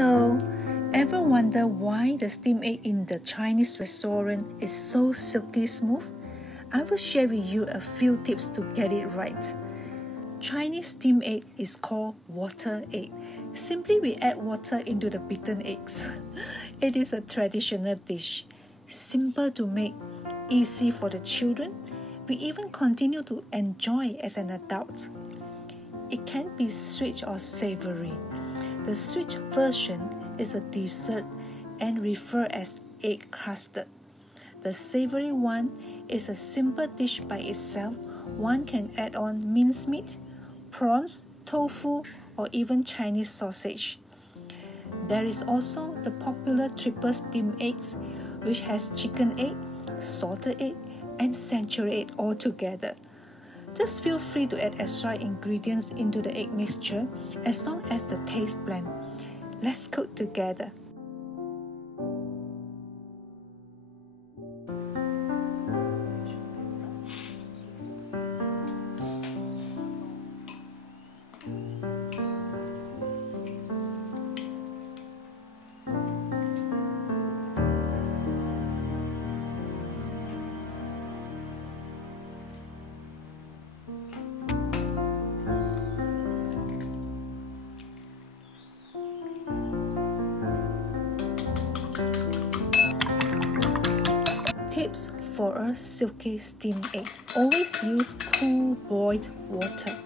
Hello! Ever wonder why the steamed egg in the Chinese restaurant is so silky smooth? I will share with you a few tips to get it right. Chinese steamed egg is called water egg. Simply we add water into the beaten eggs. It is a traditional dish, simple to make, easy for the children. We even continue to enjoy as an adult. It can be sweet or savory. The sweet version is a dessert and referred as egg crusted. The savory one is a simple dish by itself. One can add on mince meat, prawns, tofu, or even Chinese sausage. There is also the popular triple steamed eggs, which has chicken egg, salted egg, and century egg all together. Just feel free to add extra ingredients into the egg mixture as long as the taste blend. Let's cook together. Tips for a silky steamed egg. Always use cool boiled water.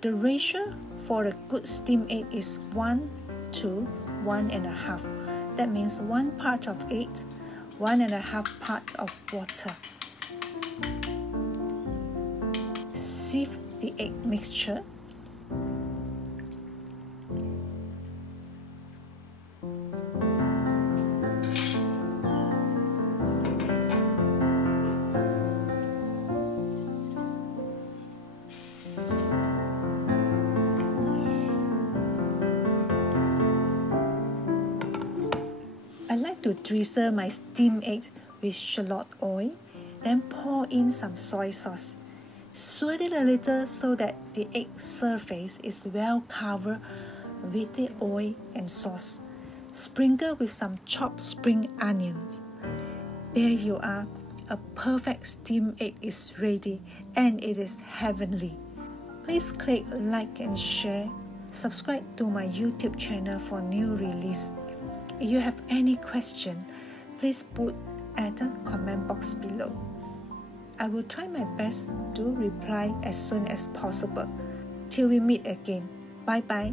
The ratio for a good steamed egg is 1 to 1.5. That means 1 part of egg, 1.5 part of water. Sieve the egg mixture. I like to drizzle my steamed eggs with shallot oil, then pour in some soy sauce. Swirl it a little so that the egg surface is well covered with the oil and sauce. Sprinkle with some chopped spring onions. There you are. A perfect steamed egg is ready and it is heavenly. Please click like and share. Subscribe to my YouTube channel for new release. If you have any question, please put at the comment box below. I will try my best to reply as soon as possible. Till we meet again. Bye bye.